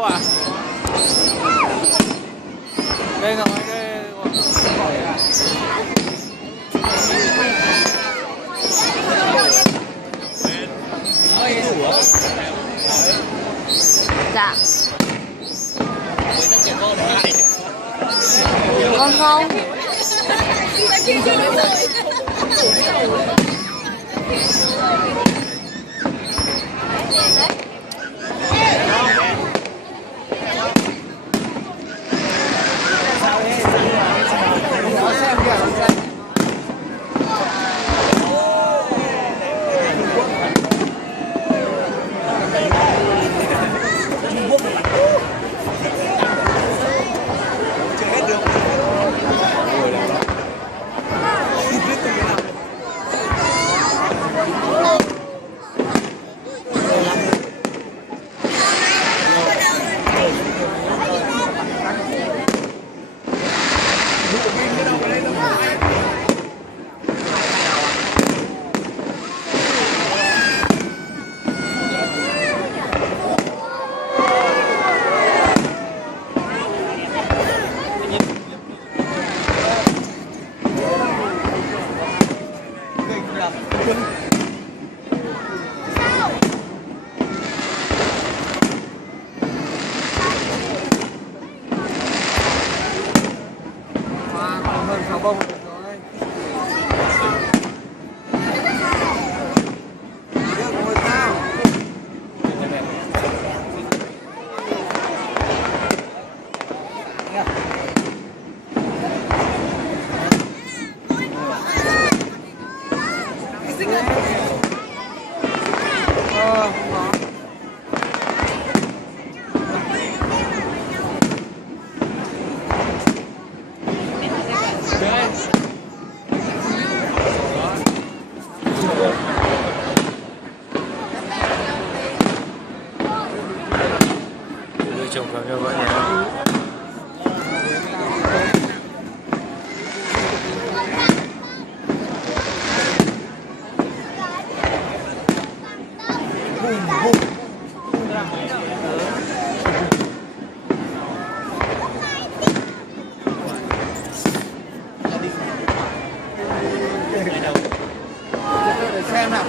cô ạ. Đây ngồi đây. Dạ. Con không. Hơn pháo bông được rồi. Ngồi sao? Chồng vào như vậy nhé. Xem nào.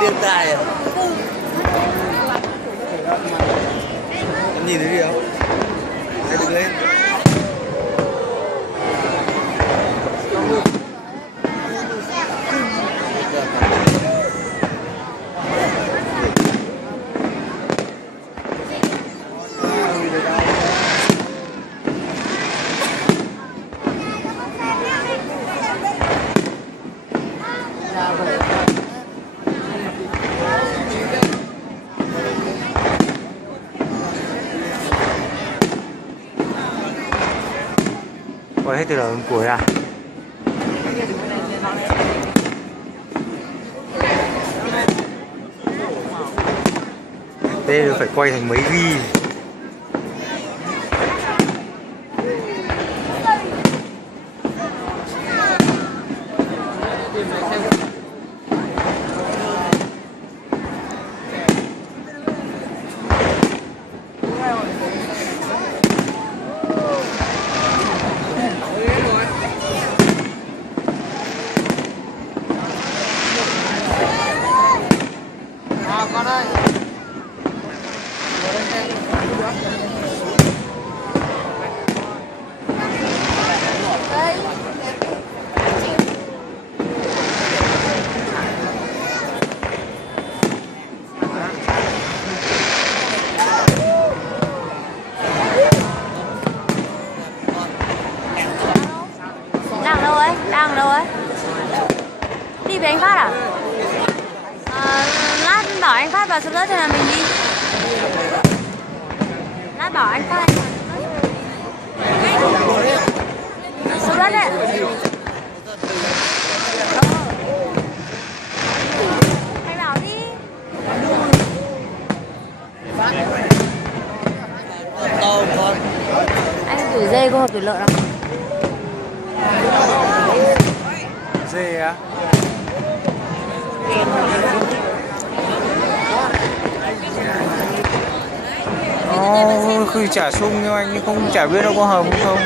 Điên tài à? Em nhìn thấy gì không? Hãy đứng lên. Quay hết từ đầu đến cuối à? Đây phải quay thành mấy ghi. Con ơi. Ngồi đây xem. vào xuống đất rồi là mình đi. Lát bảo anh phát anh xuống đất đấy. Anh bảo đi. Anh tuổi dê có hợp tuổi lợn không? Dê á? Khi chả sung nhưng anh không chả biết đâu có hợp không.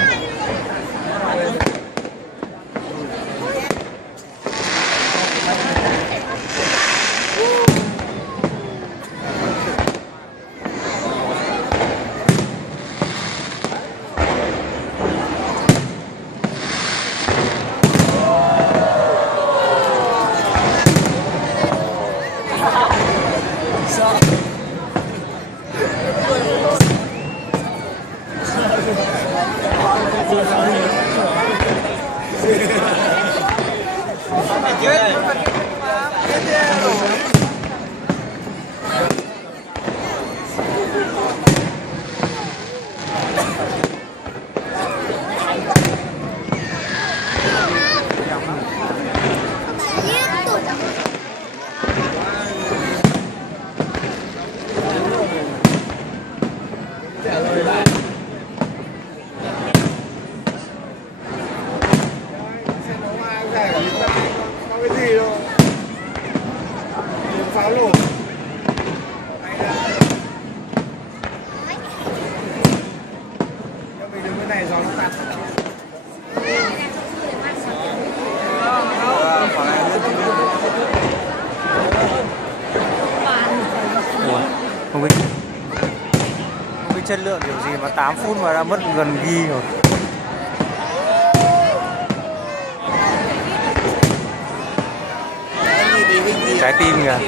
Pháo nổ. Mình đứng bên này gió nó tạt. Ủa, không biết chất lượng kiểu gì mà 8 phút mà đã mất gần ghi rồi. Trái tim kìa.